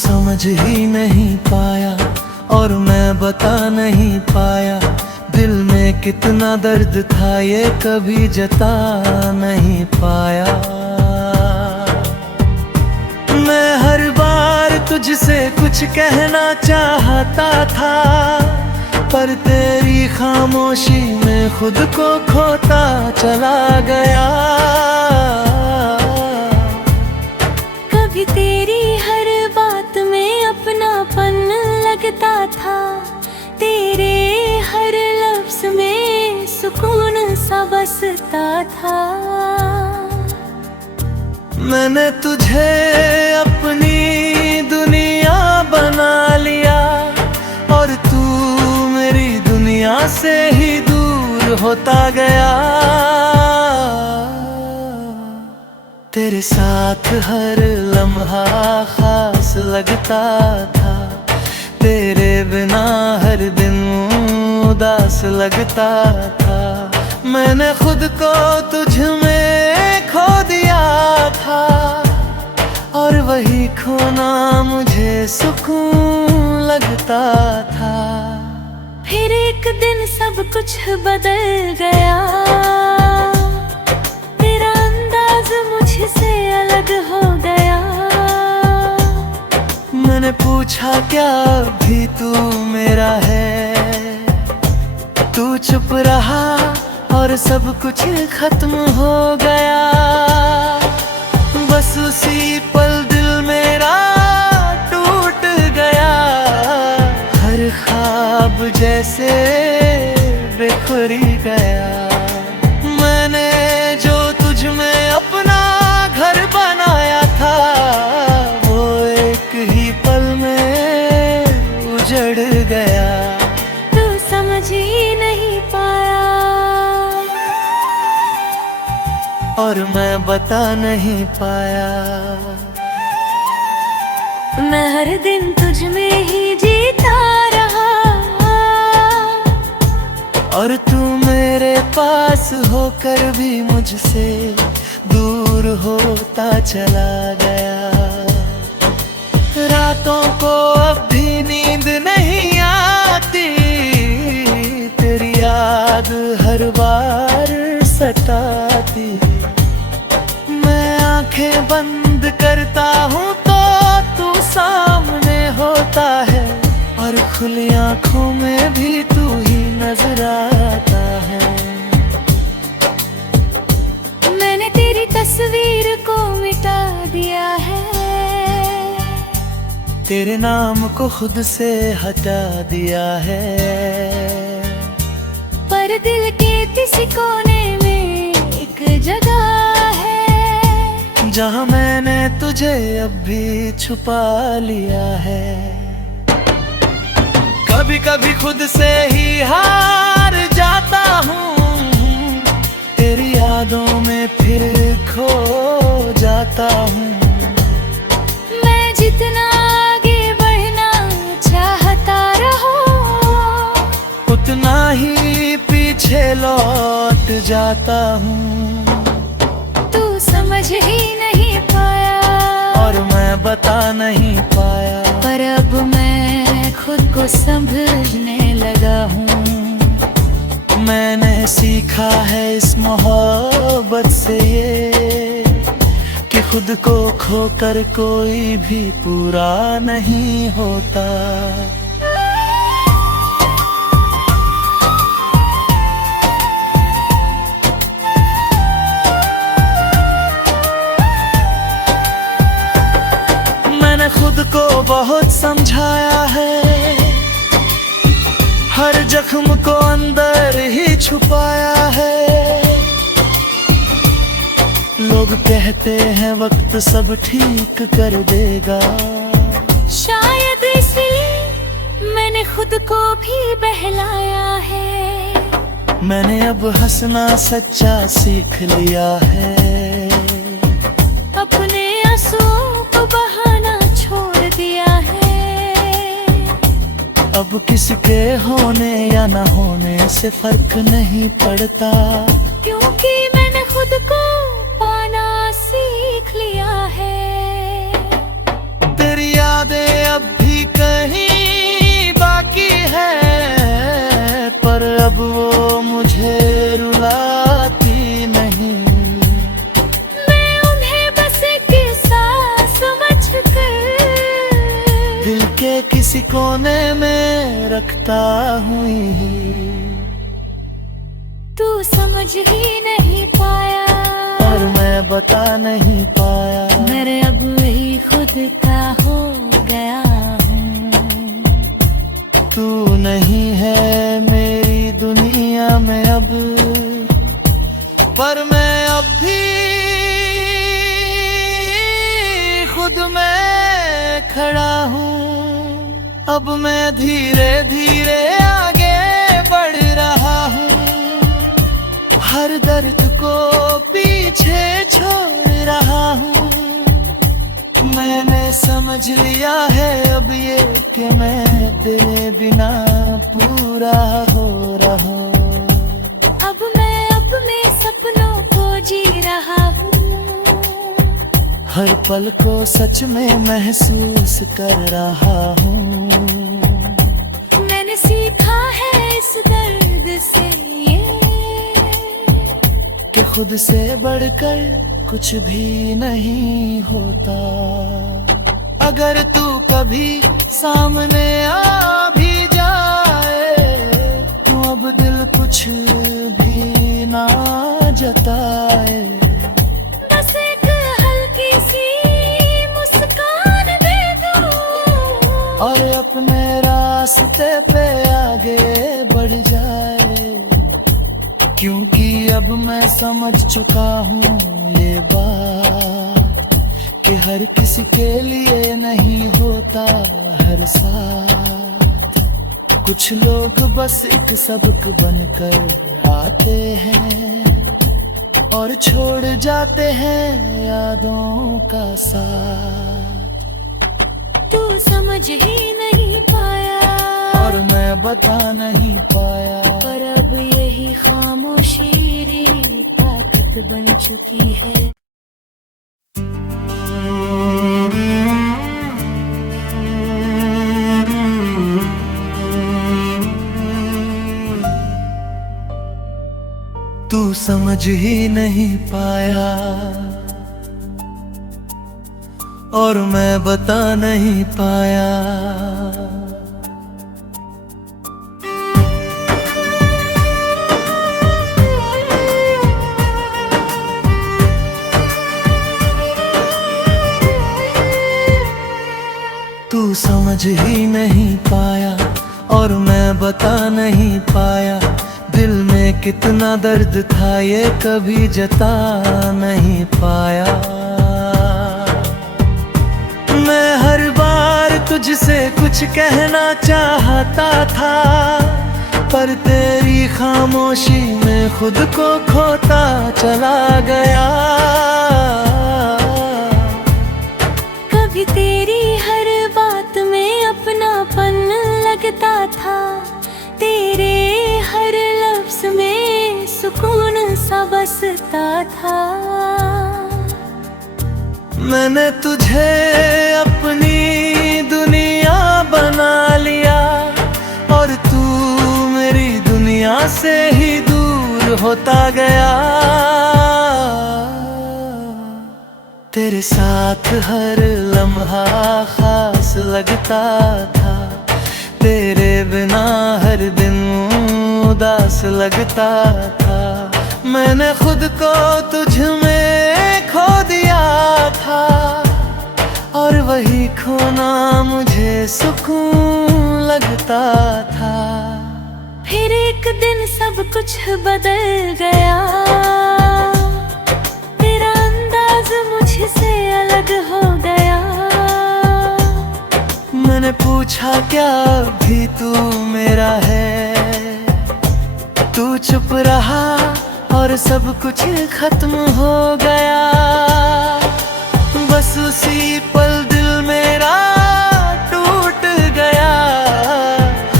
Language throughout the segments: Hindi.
समझ ही नहीं पाया और मैं बता नहीं पाया, दिल में कितना दर्द था ये कभी जता नहीं पाया। मैं हर बार तुझसे कुछ कहना चाहता था, पर तेरी खामोशी में खुद को खोता चला गया। कभी तेरी हर बात में अपनापन लगता था, तेरे हर लफ्ज में सुकून सा बसता था। मैंने तुझे अपनी दुनिया बना लिया और तू मेरी दुनिया से ही दूर होता गया। तेरे साथ हर लम्हा खास लगता था, तेरे बिना हर दिन उदास लगता था। मैंने खुद को तुझ में खो दिया था और वही खोना मुझे सुकून लगता था। फिर एक दिन सब कुछ बदल गया, तेरा अंदाज मुझसे अलग हो गया। मैंने पूछा क्या भी तू मेरा है, तू चुप रहा और सब कुछ खत्म हो गया। बस उसी पल दिल मेरा टूट गया, हर ख्वाब जैसे बिखर गया। मैंने जो तुझ में अपना घर बनाया था, वो एक ही पल में उजड़ गया। तू समझ ही नहीं पाया और मैं बता नहीं पाया। मैं हर दिन तुझ में ही जीता रहा और तू मेरे पास होकर भी मुझसे दूर होता चला गया। रातों को अब भी नींद नहीं आती, तेरी याद हर बार सताती। मैं आंखें बंद करता हूँ तो तू सामने होता है, और खुली आंखों में भी तू ही नजर आता है। मैंने तेरी तस्वीर को मिटा दिया है, तेरे नाम को खुद से हटा दिया है। पर दिल के किसी कोने में एक जगह है, जहाँ मैंने तुझे अब भी छुपा लिया है। कभी कभी खुद से ही हार जाता हूँ, तेरी यादों में फिर खो जाता हूँ। मैं जितना आगे बढ़ना चाहता रहूं, उतना ही पीछे लौट जाता हूँ। तू समझ ही नहीं पाया और मैं बता नहीं पाया, पर अब मैं खुद को समझने लगा हूँ। मैंने सीखा है इस मोहब्बत से ये, कि खुद को खोकर कोई भी पूरा नहीं होता। मैंने खुद को बहुत समझाया है, हर जख्म को अंदर ही छुपाया है। लोग कहते हैं वक्त सब ठीक कर देगा, शायद इसलिए मैंने खुद को भी बहलाया है। मैंने अब हंसना सच्चा सीख लिया है, अपने आंसुओं को बहाना छोड़ दिया है। अब किसके होने या न होने से फर्क नहीं पड़ता, क्योंकि मैंने खुद को पाना सीख लिया है। तेरी याद यादें अब भी कहीं बाकी है, पर अब वो मुझे रुलाती नहीं। मैं उन्हें बस एक एहसास समझकर दिल के किसी कोने में रखता हूँ ही। तू समझ ही नहीं पाया और मैं बता नहीं पाया, मेरे अब वही खुद का हो गया हूँ। तू नहीं है मेरी दुनिया में अब, पर मैं अब भी खुद में खड़ा हूँ। अब मैं धीरे धीरे आगे बढ़ रहा हूँ, हर दर्द को पीछे छोड़ रहा हूँ। मैंने समझ लिया है अब ये कि मैं तेरे बिना पूरा हो रहा हूँ। अब मैं अपने सपनों को जी रहा हूँ, हर पल को सच में महसूस कर रहा हूँ। मैंने सीखा है इस दर्द से ये कि खुद से बढ़कर कुछ भी नहीं होता। अगर तू कभी सामने आ भी जाए, तो अब दिल कुछ भी ना जताए। बस एक हल्की सी मुस्कान दे दो और अपने रास्ते पे आगे बढ़ जाए, क्योंकि अब मैं समझ चुका हूँ ये बात कि हर किसी के लिए नहीं होता हर साथ। कुछ लोग बस एक सबक बनकर आते हैं और छोड़ जाते हैं यादों का साथ। तू समझ ही नहीं पाया और मैं बता नहीं पाया, पर अब यही खामोशी मेरी ताकत बन चुकी है। तू समझ ही नहीं पाया और मैं बता नहीं पाया। तू समझ ही नहीं पाया और मैं बता नहीं पाया, दिल में कितना दर्द था ये कभी जता नहीं पाया। मैं हर बार तुझसे कुछ कहना चाहता था, पर तेरी खामोशी में खुद को खोता चला गया। कभी तेरी हर बात में अपनापन लगता था, तेरे हर लफ्ज में सुकून सा बसता था। मैंने तुझे अपनी दुनिया बना लिया और तू मेरी दुनिया से ही दूर होता गया। तेरे साथ हर लम्हा खास लगता था, तेरे बिना हर दिन उदास लगता था। मैंने खुद को तुझ में खो दिया था और वही खोना मुझे सुकून लगता था। फिर एक दिन सब कुछ बदल गया, तेरा अंदाज मुझसे अलग हो गया। मैंने पूछा क्या भी तू मेरा है, तू चुप रहा और सब कुछ खत्म हो गया। बस उसी पल दिल मेरा टूट गया,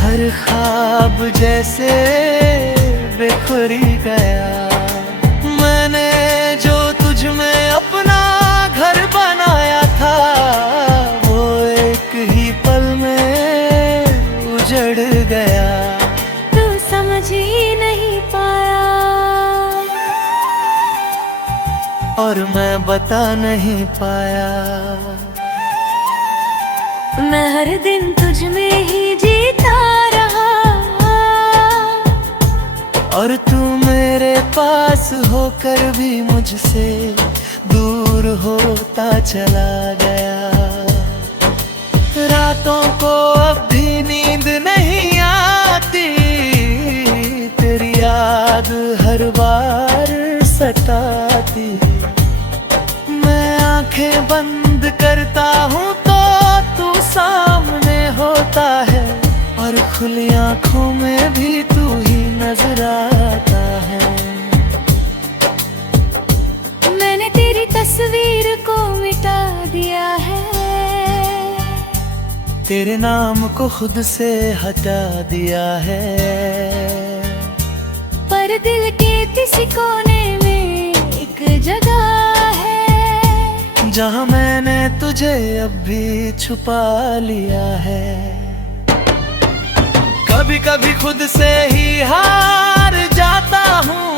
हर ख्वाब जैसे बिखरी गया। मैंने जो तुझ में अपना घर बनाया था, वो एक बढ़ गया, तू समझ ही नहीं पाया और मैं बता नहीं पाया। मैं हर दिन तुझ में ही जीता रहा, और तू मेरे पास होकर भी मुझसे दूर होता चला गया। रातों को अब भी नींद नहीं आती, तेरी याद हर बार सताती। मैं आंखें बंद करता हूँ तो तू सामने होता है, और खुली आंखों में भी तू ही नजर आता है। मैंने तेरी तस्वीर को मिटा दिया है, तेरे नाम को खुद से हटा दिया है, पर दिल के किसी कोने में एक जगह है, जहाँ मैंने तुझे अब भी छुपा लिया है। कभी कभी खुद से ही हार जाता हूँ,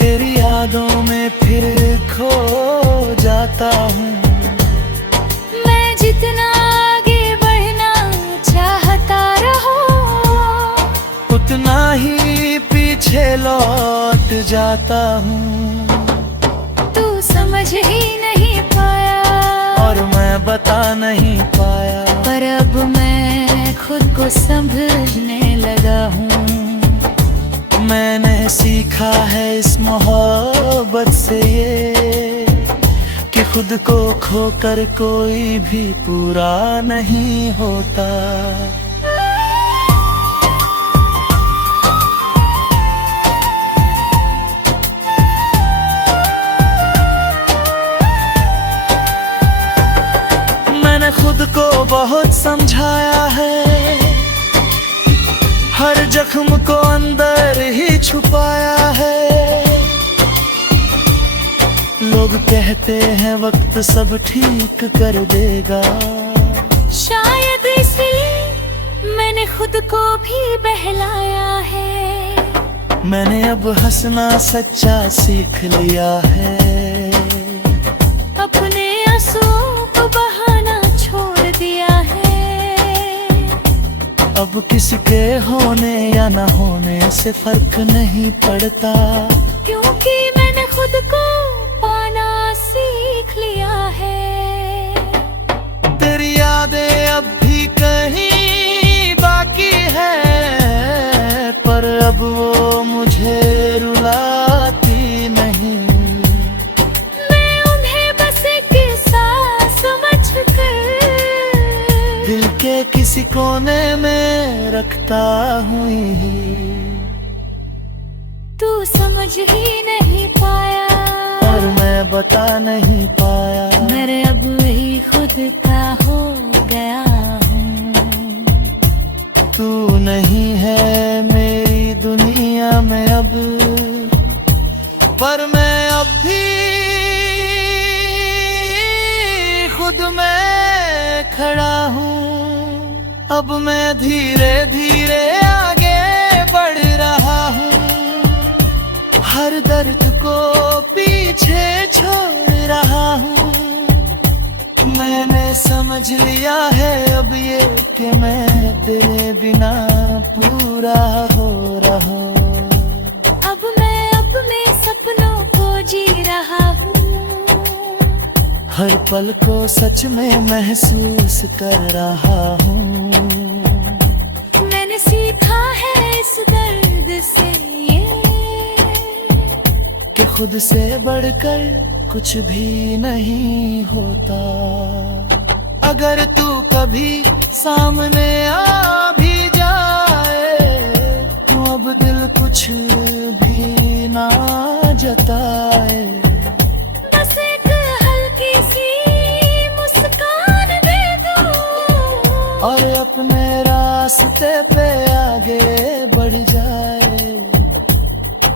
तेरी यादों में फिर खो जाता हूँ। मैं जितना आगे बढ़ना चाहता रहूं, उतना ही पीछे लौट जाता हूँ। तू समझ ही नहीं पाया और मैं बता नहीं पाया, पर अब मैं खुद को संभलने लगा हूँ। मैंने सीखा है इस मोहब्बत से ये, कि खुद को खोकर कोई भी पूरा नहीं होता। मैंने खुद को बहुत समझाया है, हर जख्म को अंदर ही छुपाया है। लोग कहते हैं वक्त सब ठीक कर देगा, शायद इसलिए मैंने खुद को भी बहलाया है। मैंने अब हंसना सच्चा सीख लिया है, अपने आंसुओं को बहाना छोड़ दिया है। अब किसी के होने या न होने से फर्क नहीं पड़ता, क्योंकि मैंने खुद को पाना सीख लिया है। तेरी यादें अब भी कहीं बाकी है, पर अब वो मुझे रुलाती नहीं। मैं उन्हें बस एक सांस समझकर दिल के किसी कोने में रखता हूँ ही। तू समझ ही नहीं पाया और मैं बता नहीं पाया, मेरे अब ही खुद का हो गया हूँ। तू नहीं है मेरी दुनिया में अब, पर मैं अब भी खुद में खड़ा हूँ। अब मैं धीरे धीरे आगे बढ़ रहा हूँ, हर दर्द को पीछे छोड़ रहा हूँ। मैंने समझ लिया है अब ये कि मैं तेरे बिना पूरा हो रहा हूँ। अब मैं अपने सपनों को जी रहा हूँ, हर पल को सच में महसूस कर रहा हूँ। मैंने सीखा है इस दर्द से ये, कि खुद से बढ़कर कुछ भी नहीं होता। अगर तू कभी सामने आ भी जाए, तो अब दिल कुछ भी ना जताए। बस एक हल्की सी मुस्कान दे दो और अपने रास्ते पे आगे बढ़ जाए,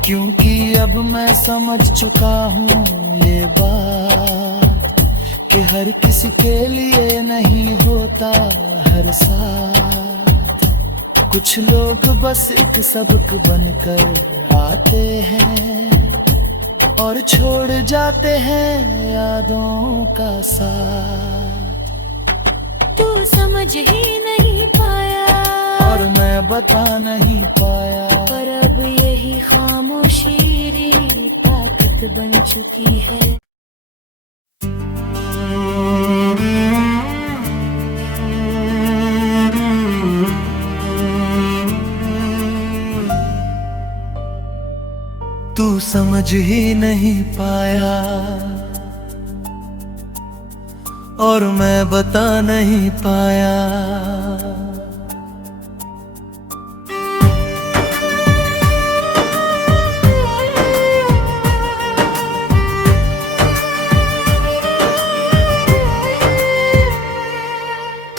क्योंकि अब मैं समझ चुका हूँ ये बात, कि हर किसी के लिए नहीं होता हर साथ। कुछ लोग बस एक सबक बनकर आते हैं और छोड़ जाते हैं यादों का साथ। तू समझ ही नहीं पाया और मैं बता नहीं पाया, पर अब यही खामोशी मेरी ताकत बन चुकी है। तू समझ ही नहीं पाया और मैं बता नहीं पाया।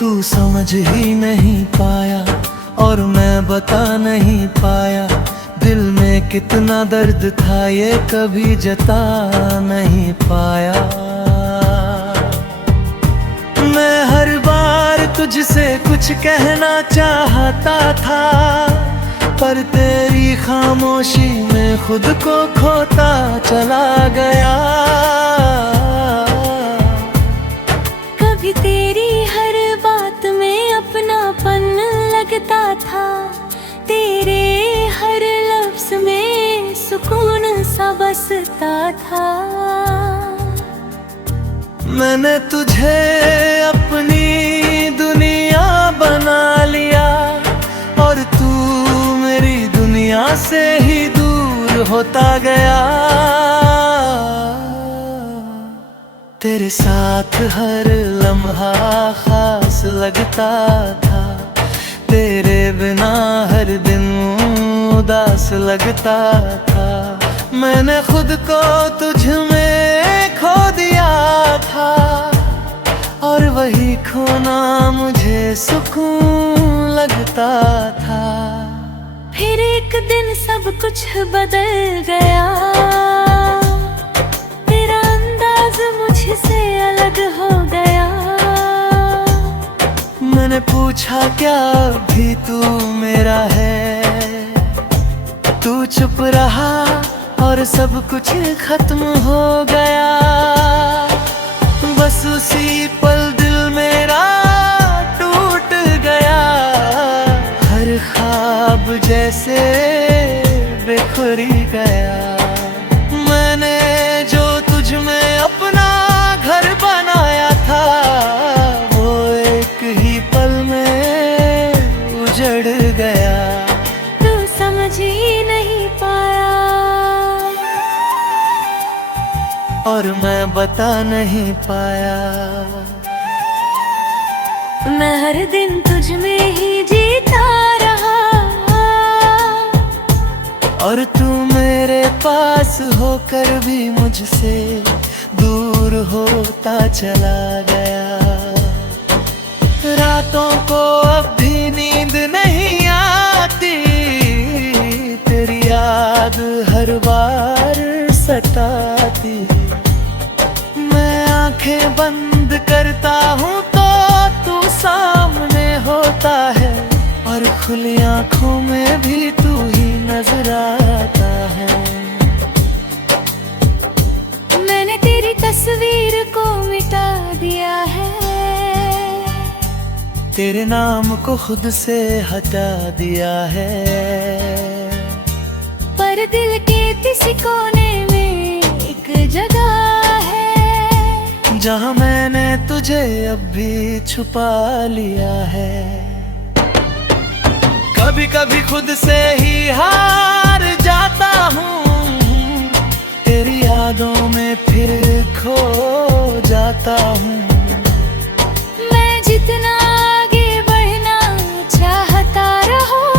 तू समझ ही नहीं पाया और मैं बता नहीं पाया। दिल में कितना दर्द था ये कभी जता नहीं पाया। मैं हर बार तुझसे कुछ कहना चाहता था, पर तेरी खामोशी में खुद को खोता चला गया। कभी तेरी हर बात में अपनापन लगता था, तेरे हर लफ्ज में सुकून सा बसता था। मैंने तुझे अपनी दुनिया बना लिया और तू मेरी दुनिया से ही दूर होता गया। तेरे साथ हर लम्हा खास लगता था, तेरे बिना हर दिन उदास लगता था। मैंने खुद को तुझ में खो दिया था और वही खोना मुझे सुकून लगता था। फिर एक दिन सब कुछ बदल गया, तेरा अंदाज मुझसे अलग हो गया। मैंने पूछा क्या भी तू मेरा है, तू चुप रहा और सब कुछ खत्म हो गया। बस उसी पल दिल मेरा टूट गया, हर ख्वाब जैसे बिखर गया। मैंने जो तुझ में अपना घर बनाया था, वो एक ही पल में उजड़ गया। तू समझ ही नहीं पाया और मैं बता नहीं पाया। मैं हर दिन तुझ में ही जीता रहा और तू मेरे पास होकर भी मुझसे दूर होता चला गया। रातों को अब भी नींद नहीं आती, तेरी याद हर बार सताती। मैं आंखें बंद करता हूँ तो तू सामने होता है, और खुली आंखों में भी तू ही नजर आता है। मैंने तेरी तस्वीर को मिटा दिया है, तेरे नाम को खुद से हटा दिया है। पर दिल के किसी कोने में एक जगह है, जहाँ मैंने तुझे अब भी छुपा लिया है। कभी कभी खुद से ही हार जाता हूँ, तेरी यादों में फिर खो जाता हूँ। मैं जितना आगे बढ़ना चाहता रहूं,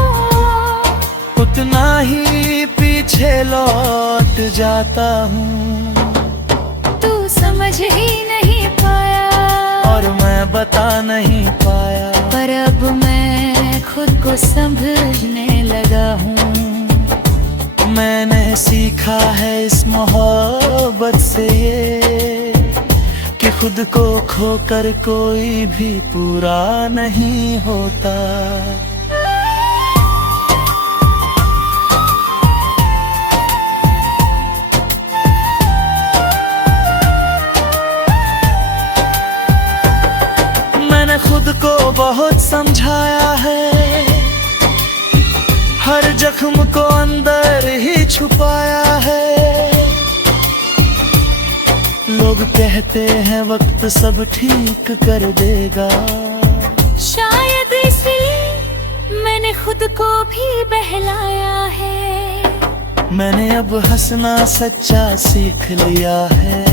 उतना ही पीछे लौट जाता हूँ। तू समझ ही नहीं पाया और मैं बता नहीं पाया, पर अब मैं खुद को समझने लगा हूँ। मैंने सीखा है इस मोहब्बत से ये, कि खुद को खोकर कोई भी पूरा नहीं होता। हर जख्म को अंदर ही छुपाया है। लोग कहते हैं वक्त सब ठीक कर देगा, शायद इसलिए मैंने खुद को भी बहलाया है। मैंने अब हंसना सच्चा सीख लिया है।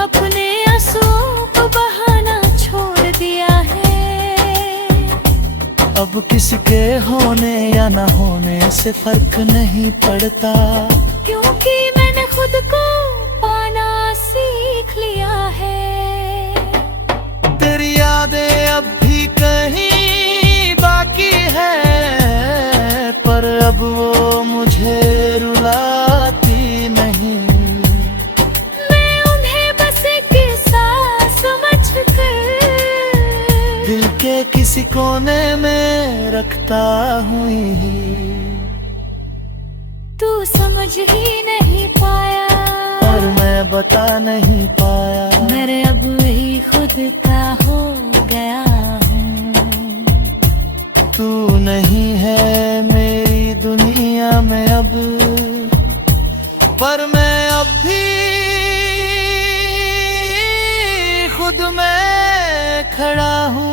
अपने आंसुओं को बहाना छोड़ दिया है। अब किसी के होने या ना होने से फर्क नहीं पड़ता, क्योंकि मैंने खुद को पाना सीख लिया है। तेरी यादें अब भी कहीं बाकी है, पर अब वो मुझे रुलाती नहीं। मैं उन्हें बस एक एहसास समझकर दिल के किसी कोने में रखता हूँ ही। तू समझ ही नहीं पाया और मैं बता नहीं पाया, मेरे अब ही खुद का हो गया हूँ। तू नहीं है मेरी दुनिया में अब, पर मैं अब भी खुद में खड़ा हूँ।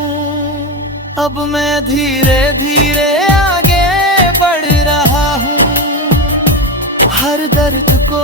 अब मैं धीरे धीरे आगे बढ़ रहा हूँ, हर दर्द को